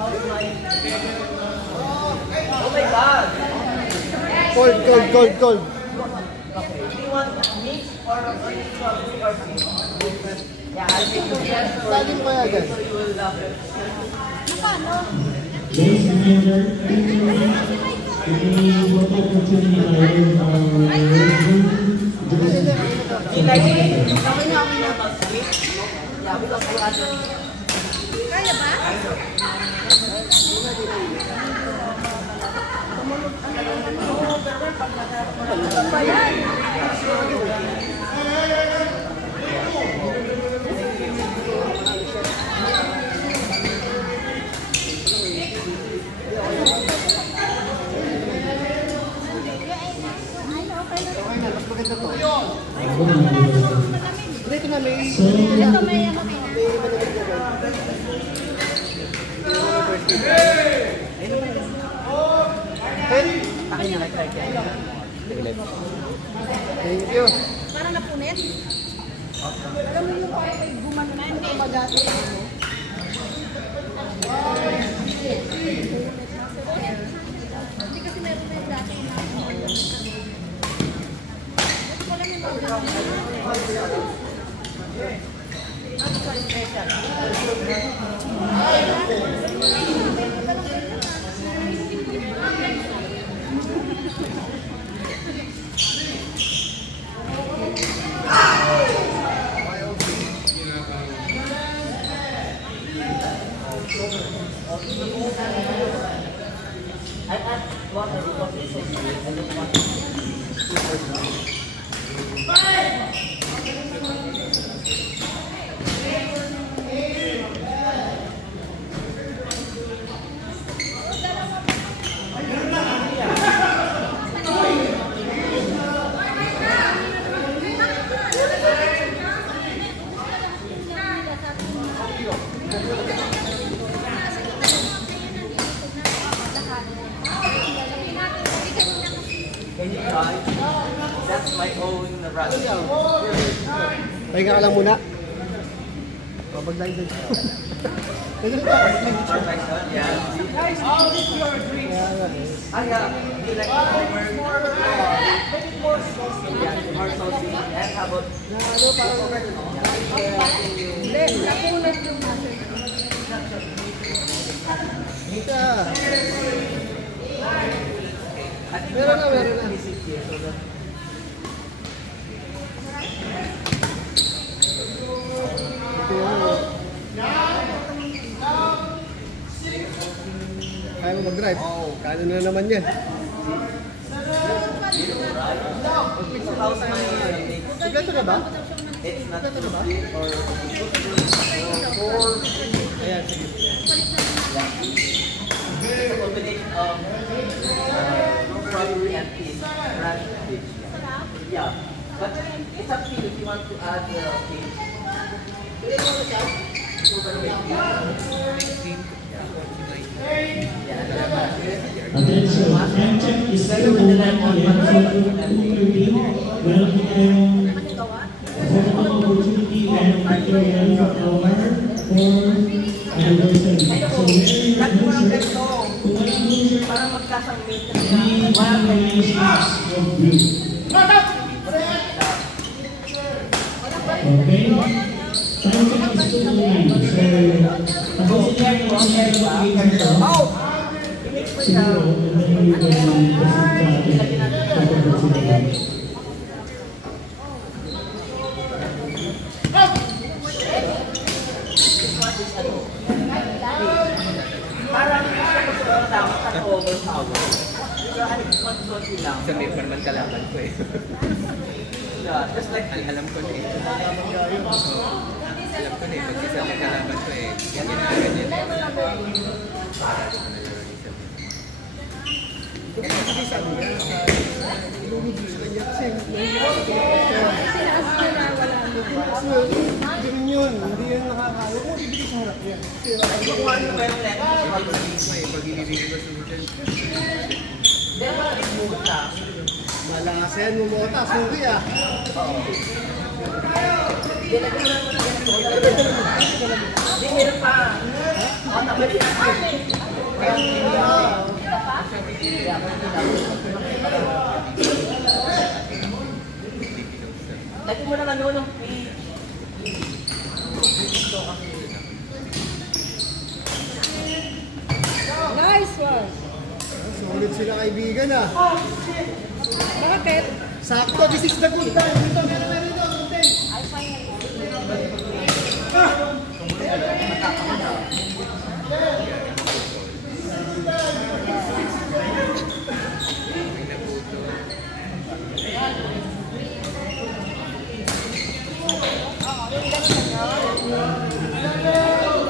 Oh my God! Cold. Do you want mix or only strawberry or sweet? Yeah, I'll make you yes or Laging payagan. so you will love it. Please remember, what opportunity I Kaya ba? Dito na may... Ito may ano na. Thank you. Parang napunit. Alam mo yung parang may gumano na, hindi magati. Hindi kasi meron na yung dati na. Ito pala may magati. I add water because it's so sweet. I don't want it super sweet. Can you try? That's my own raspberry. Pahinga ka lang muna. Pabagday din. Yeah. Guys, all this your drinks. Yeah. Do you like more saucy? Yeah, more saucy. And how about? Meron na. Kaya mo mag-drive? Kano na naman yan? Siglato na ba? It's not sweet or Ayan, sige. it's a combination of strawberry and peach, ranch peach. Yeah, but it's up to you if you want to add peach. Attention, time check is still 1 p.m. so 2:30. Welcome opportunity and material for our anniversary. So Para magkasang meat. please of blue. Okay? Time check is 2:09. So, consider yung siguro, and then we will Parang dapat overpower. Sa may naman kalaban ko eh. Yeah, just like Alam ko na eh. Alam ko na eh. Pag isa may kalaban ko eh. Ganyan na ganyan. Para sa nalaro ni Sabi. Hindi sabi niya, ilulugi sa kanya kasi ganun yun, hindi yan nakakalo. Kung ibigay sa harap yan. kung ano ba yung net, Pag ilibigay ko sa hotel. then Malakas yan, mumota, sugi ah. Oo. Hindi, meron pa. Lagi mo lang ano ng page. Nice one. Solid sila kaibigan ah. Bakit? Sakto, this is the good time. Dito, meron dito.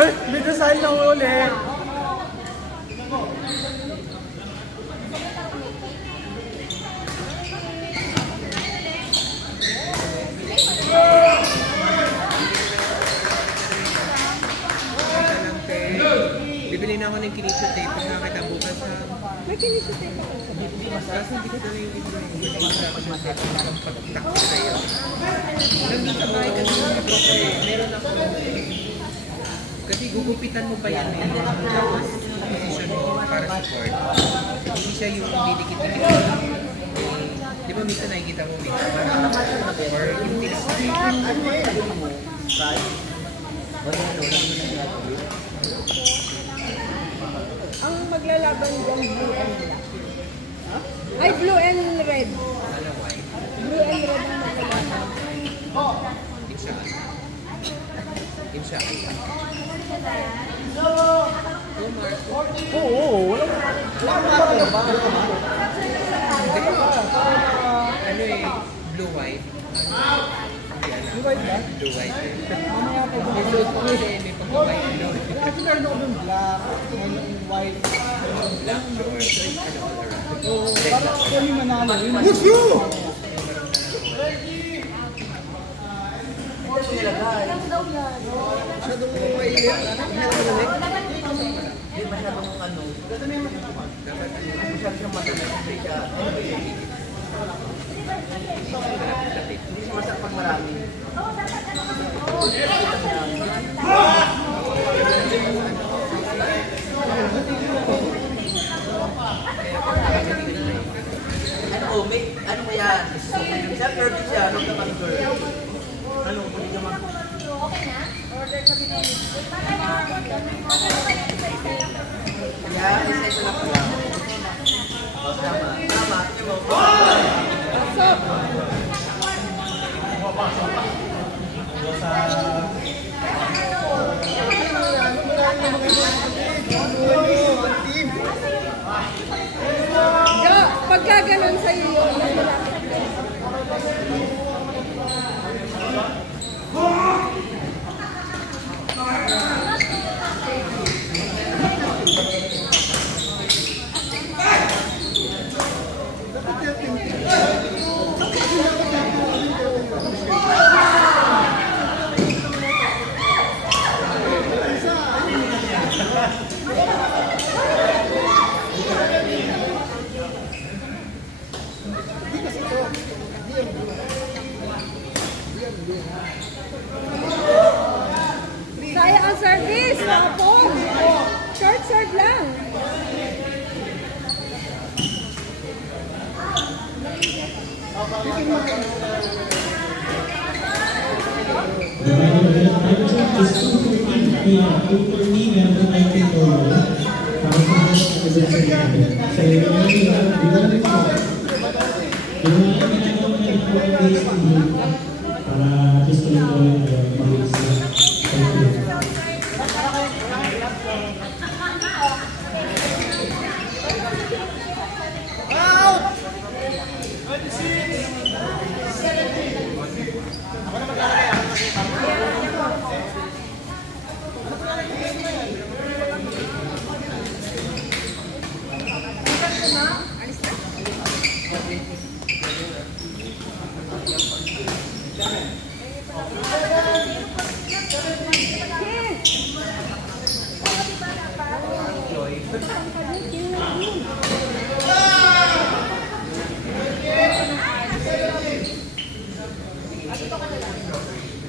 Ay, may design na ulit. Bibili na ako ng kinisyo tape kasi nakita bukas sa... May kinisyo tape ako. Kaso hindi ko dala yung ito yung kinisyo tape ng pagtak ko sa'yo. Nandun sa bahay kasi yung libro ko eh. Meron ako. Kasi gugupitan mo pa yan eh. Tapos position mo para support. Hindi siya yung didikit-dikit. Di ba minsan nakikita mo may or yung tilis Ang maglalaban dyan, blue and black. Ay, blue and red. ano white. Blue and red ang maglalaban. Inshallah. Oo, wala ba? Ano eh, blue-white. Blue white ba? Blue-white eh. Mamaya pa ba? May suit ko kasi may pagka-white ano. Kasi meron ako dun black, and white. Black or ano all around. Oo, parang ako yung manalo. Push you! Masyadong mainit. Hindi masyadong ano. Masyadong siyang matalas. Hindi siya. Hindi siya masarap pag marami. Ano, may, ano ba yan? Siya, curvy siya. Ano ka bang curvy? Ano, hindi ka mag... Kaya, isa-isa lang po. O, tama. Tama. Sige mo. Pagka ganun sa'yo yun, sayang ang service, kapon. Short serve lang. The time check is 2:14 p.m. 2:14 meron po tayo controller. Para sa mga presentation natin. So, di ba ginagawa na rin po ang days para just to enjoy the movies. Thank you.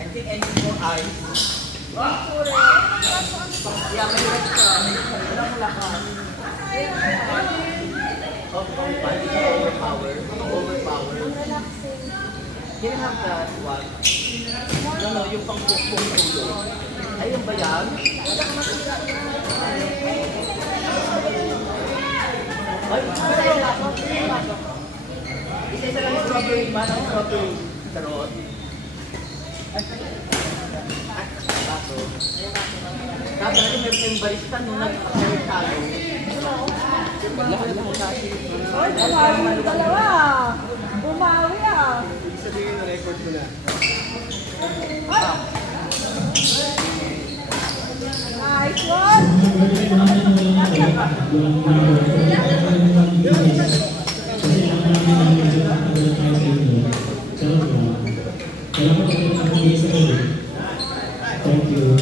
I think Can you have that one? No, yung pang-pukpong ulo. Ayun ba yan? Ay, isa-isa lang yung strawberry man, ang strawberry carrot. Sabi natin meron yung barista nung nagpapakitalo. Oy, bumawi yung dalawa. Bumawi ah. Ibig sabihin na record mo na. Nice one. Thank you.